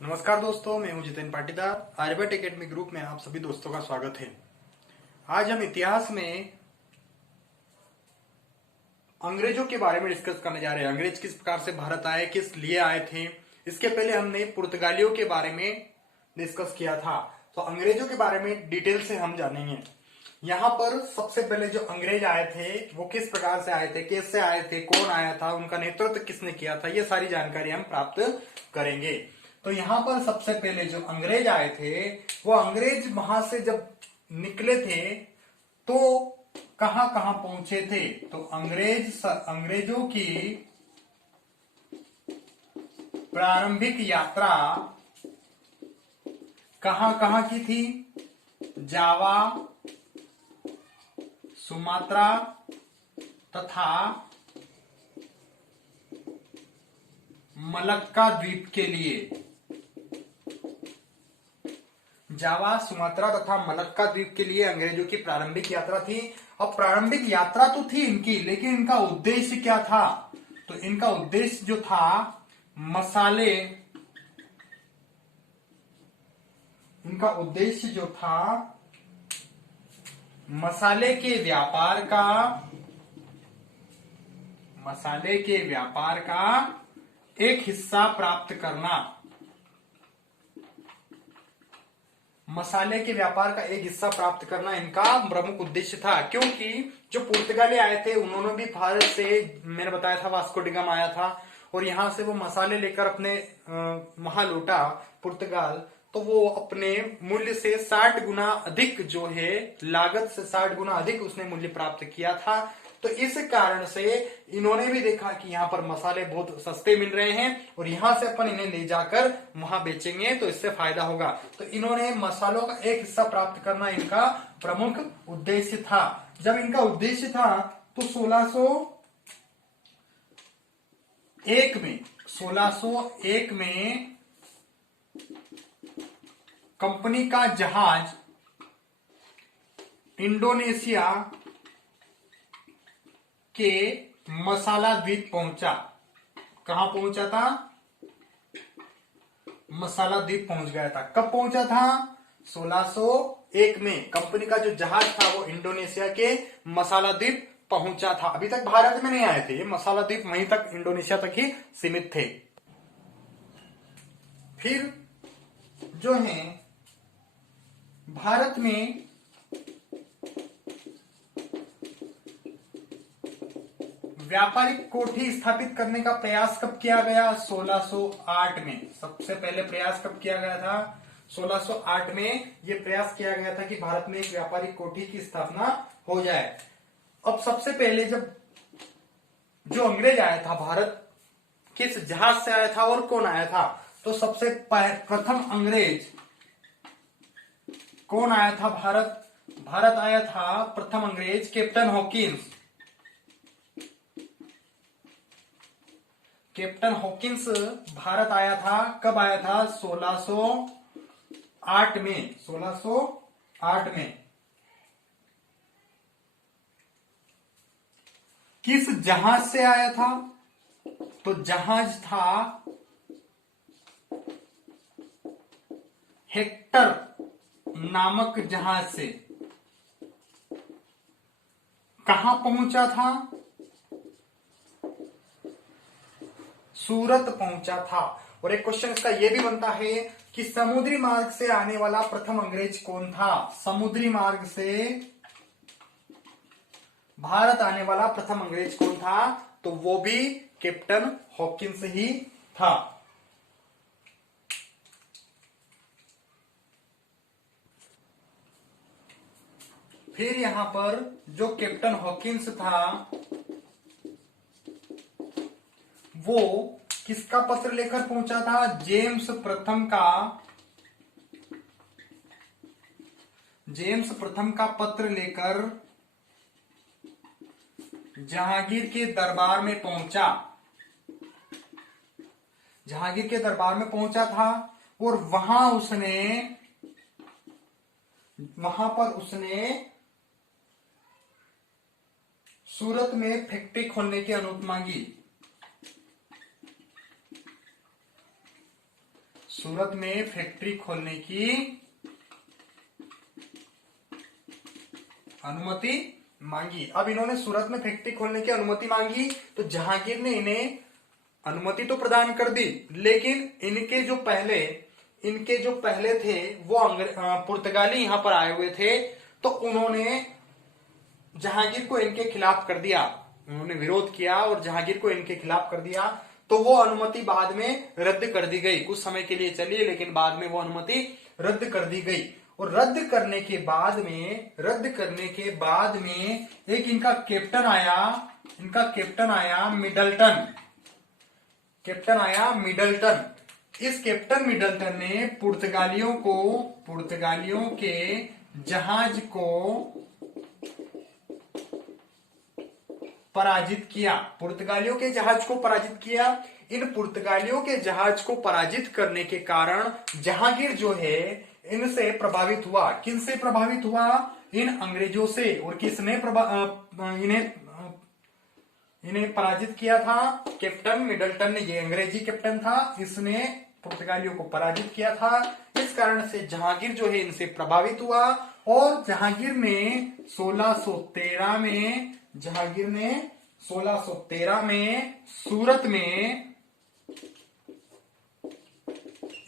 नमस्कार दोस्तों, मैं हूं जितेन पाटीदार। आर्यभट्ट एकेडमी ग्रुप में आप सभी दोस्तों का स्वागत है। आज हम इतिहास में अंग्रेजों के बारे में डिस्कस करने जा रहे हैं। अंग्रेज किस प्रकार से भारत आए, किस लिए आए थे। इसके पहले हमने पुर्तगालियों के बारे में डिस्कस किया था, तो अंग्रेजों के बारे में डिटेल से हम जानेंगे। यहाँ पर सबसे पहले जो अंग्रेज आए थे वो किस प्रकार से आए थे, कैसे आए थे, कौन आया था, उनका नेतृत्व किसने किया था, ये सारी जानकारी हम प्राप्त करेंगे। तो यहाँ पर सबसे पहले जो अंग्रेज आए थे वो अंग्रेज वहां से जब निकले थे तो कहां कहां पहुंचे थे। तो अंग्रेजों की प्रारंभिक यात्रा कहां कहां की थी? जावा, सुमात्रा तथा मलक्का द्वीप के लिए। जावा, सुमात्रा तथा मलक्का द्वीप के लिए अंग्रेजों की प्रारंभिक यात्रा थी। अब प्रारंभिक यात्रा तो थी इनकी, लेकिन इनका उद्देश्य क्या था? तो इनका उद्देश्य जो था मसाले, इनका उद्देश्य जो था मसाले के व्यापार का, मसाले के व्यापार का एक हिस्सा प्राप्त करना। मसाले के व्यापार का एक हिस्सा प्राप्त करना इनका प्रमुख उद्देश्य था, क्योंकि जो पुर्तगाली आए थे उन्होंने भी भारत से, मैंने बताया था, वास्को डी गामा आया था और यहां से वो मसाले लेकर अपने वहां लौटा पुर्तगाल। तो वो अपने मूल्य से 60 गुना अधिक, जो है लागत से 60 गुना अधिक उसने मूल्य प्राप्त किया था। तो इस कारण से इन्होंने भी देखा कि यहाँ पर मसाले बहुत सस्ते मिल रहे हैं और यहां से अपन इन्हें ले जाकर वहां बेचेंगे तो इससे फायदा होगा। तो इन्होंने मसालों का एक हिस्सा प्राप्त करना इनका प्रमुख उद्देश्य था। जब इनका उद्देश्य था तो 1601 में कंपनी का जहाज इंडोनेशिया के मसाला द्वीप पहुंचा। कहां पहुंचा था? मसाला द्वीप पहुंच गया था। कब पहुंचा था? 1601 में कंपनी का जो जहाज था वो इंडोनेशिया के मसाला द्वीप पहुंचा था। अभी तक भारत में नहीं आए थे, ये मसाला द्वीप वहीं तक, इंडोनेशिया तक ही सीमित थे। फिर जो है भारत में व्यापारिक कोठी स्थापित करने का प्रयास कब किया गया? 1608 में। सबसे पहले प्रयास कब किया गया था? 1608 में यह प्रयास किया गया था कि भारत में एक व्यापारिक कोठी की स्थापना हो जाए। अब सबसे पहले जब जो अंग्रेज आया था भारत, किस जहाज से आया था और कौन आया था? तो सबसे प्रथम अंग्रेज कौन आया था भारत आया था प्रथम अंग्रेज captain Hawkins. Captain Hawkins Bharat आया था। कब आया था? 1608 में। 1608 में। किस जहाज से आया था? तो जहाज था हेक्टर नामक जहाज से। कहां पहुंचा था? सूरत पहुंचा था। और एक क्वेश्चन इसका यह भी बनता है कि समुद्री मार्ग से आने वाला प्रथम अंग्रेज कौन था? समुद्री मार्ग से भारत आने वाला प्रथम अंग्रेज कौन था? तो वो भी कैप्टन हॉकिंस ही था। फिर यहां पर जो कैप्टन हॉकिंस था वो किसका पत्र लेकर पहुंचा था? जेम्स प्रथम का पत्र लेकर जहांगीर के दरबार में पहुंचा। जहांगीर के दरबार में पहुंचा था और वहां पर उसने सूरत में फैक्ट्री खोलने की अनुमति मांगी। सूरत में फैक्ट्री खोलने की अनुमति मांगी। अब इन्होंने सूरत में फैक्ट्री खोलने की अनुमति मांगी तो जहांगीर ने इन्हें अनुमति तो प्रदान कर दी, लेकिन इनके जो पहले थे वो पुर्तगाली यहां पर आए हुए थे, तो उन्होंने जहांगीर को इनके खिलाफ कर दिया। उन्होंने विरोध किया और जहांगीर को इनके खिलाफ कर दिया, तो वो अनुमति बाद में रद्द कर दी गई। कुछ समय के लिए चली, लेकिन बाद में वो अनुमति रद्द कर दी गई। और रद्द करने के बाद में एक इनका कैप्टन आया मिडल्टन। इस कैप्टन मिडल्टन ने पुर्तगालियों के जहाज को पराजित किया। पुर्तगालियों के जहाज को पराजित किया। इन पुर्तगालियों के जहाज को पराजित करने के कारण जहांगीर जो है इनसे प्रभावित हुआ। किनसे प्रभावित हुआ? इन अंग्रेजों से। और किसने इन्हें पराजित किया था? कैप्टन मिडल्टन ने। ये अंग्रेजी कैप्टन था, इसने पुर्तगालियों को पराजित किया था। इस कारण से जहांगीर जो है इनसे प्रभावित हुआ और जहांगीर ने 1613 में सूरत में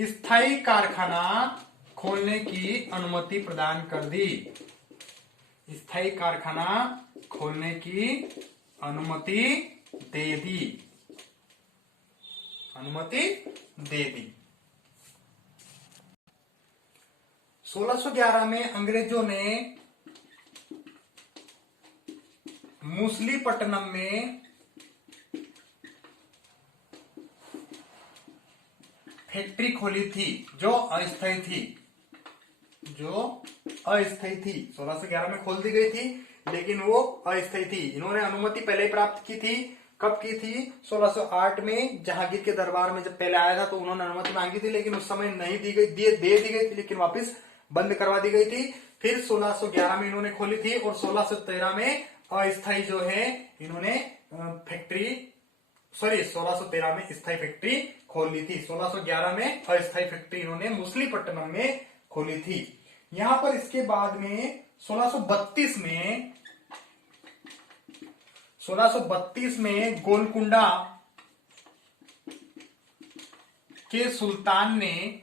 स्थायी कारखाना खोलने की अनुमति प्रदान कर दी। स्थायी कारखाना खोलने की अनुमति दे दी। 1611 में अंग्रेजों ने मूसलीपट्टनम में फैक्ट्री खोली थी, जो अस्थायी थी। 1611 में खोल दी गई थी, लेकिन वो अस्थायी थी। इन्होंने अनुमति पहले प्राप्त की थी। कब की थी? 1608 में जहांगीर के दरबार में जब पहले आया था तो उन्होंने अनुमति मांगी थी, लेकिन उस समय नहीं दी गई, दे दी गई थी, लेकिन वापस बंद करवा दी गई थी। फिर 1611 में इन्होंने खोली थी और 1613 में अस्थायी जो है इन्होंने 1613 में स्थायी फैक्ट्री खोल ली थी। 1611 में अस्थायी फैक्ट्री इन्होंने मूसलीपट्टनम में खोली थी। यहां पर इसके बाद में 1632 में गोलकुंडा के सुल्तान ने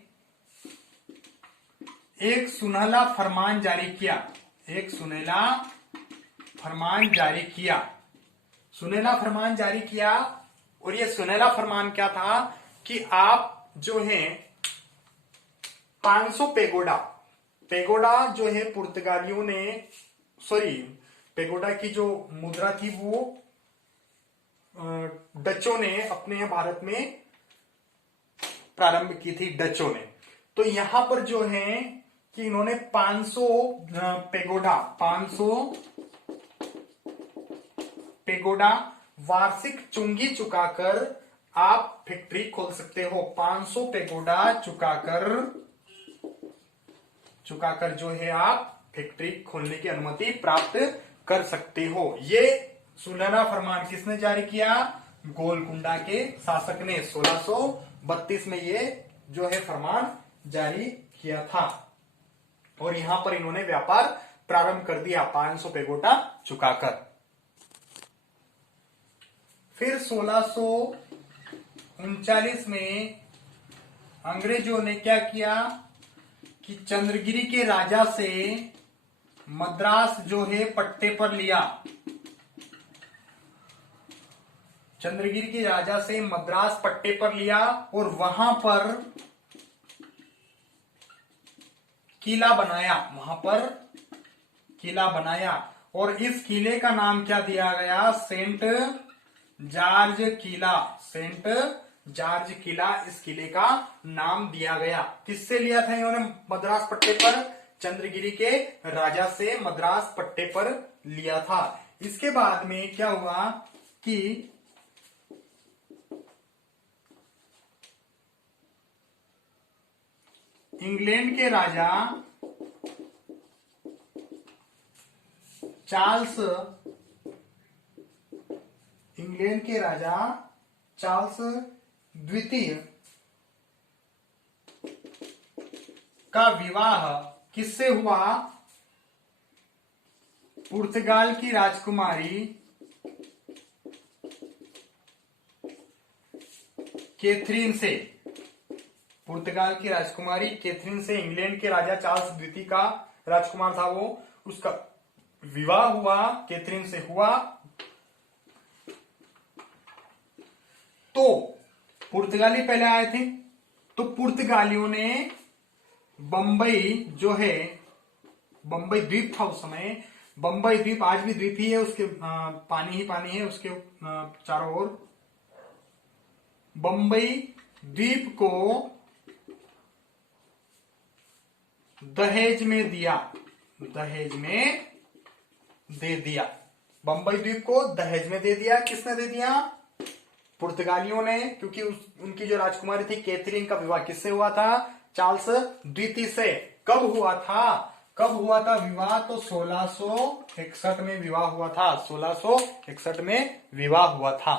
एक सुनहला फरमान जारी किया। और ये सुनहला फरमान क्या था कि आप जो है 500 पेगोडा जो है पुर्तगालियों ने, पेगोडा की जो मुद्रा थी वो डचों ने अपने भारत में प्रारंभ की थी। डचों ने तो यहां पर जो है कि इन्होंने 500 पेगोडा वार्षिक चुंगी चुकाकर आप फैक्ट्री खोल सकते हो। 500 पेगोडा चुकाकर जो है आप फैक्ट्री खोलने की अनुमति प्राप्त कर सकते हो। ये सुनहरा फरमान किसने जारी किया? गोलकुंडा के शासक ने 1632 में ये जो है फरमान जारी किया था। और यहां पर इन्होंने व्यापार प्रारंभ कर दिया 500 पेगोडा चुकाकर। फिर 1639 में अंग्रेजों ने क्या किया कि चंद्रगिरी के राजा से मद्रास जो है पट्टे पर लिया। चंद्रगिरी के राजा से मद्रास पट्टे पर लिया और वहां पर किला बनाया। और इस किले का नाम क्या दिया गया? सेंट जॉर्ज किला इस किले का नाम दिया गया। किससे लिया था इन्होंने मद्रास पट्टे पर? चंद्रगिरी के राजा से मद्रास पट्टे पर लिया था। इसके बाद में क्या हुआ कि इंग्लैंड के राजा चार्ल्स द्वितीय का विवाह किससे हुआ? पुर्तगाल की राजकुमारी कैथरीन से। पुर्तगाल की राजकुमारी कैथरीन से इंग्लैंड के राजा चार्ल्स द्वितीय का राजकुमार था वो, उसका विवाह हुआ, कैथरीन से हुआ। तो पुर्तगाली पहले आए थे, तो पुर्तगालियों ने बंबई जो है, बंबई द्वीप था उस समय, बंबई द्वीप आज भी द्वीप ही है, उसके पानी ही पानी है उसके चारों ओर। बंबई द्वीप को दहेज में दिया, दहेज में दे दिया। बंबई द्वीप को दहेज में दे दिया। किसने दे दिया? पुर्तगालियों ने, क्योंकि उनकी जो राजकुमारी थी कैथरीन का विवाह किससे हुआ था? चार्ल्स द्वितीय से। कब हुआ था? कब हुआ था विवाह? तो 1661 में विवाह हुआ था, 1661 में विवाह हुआ था।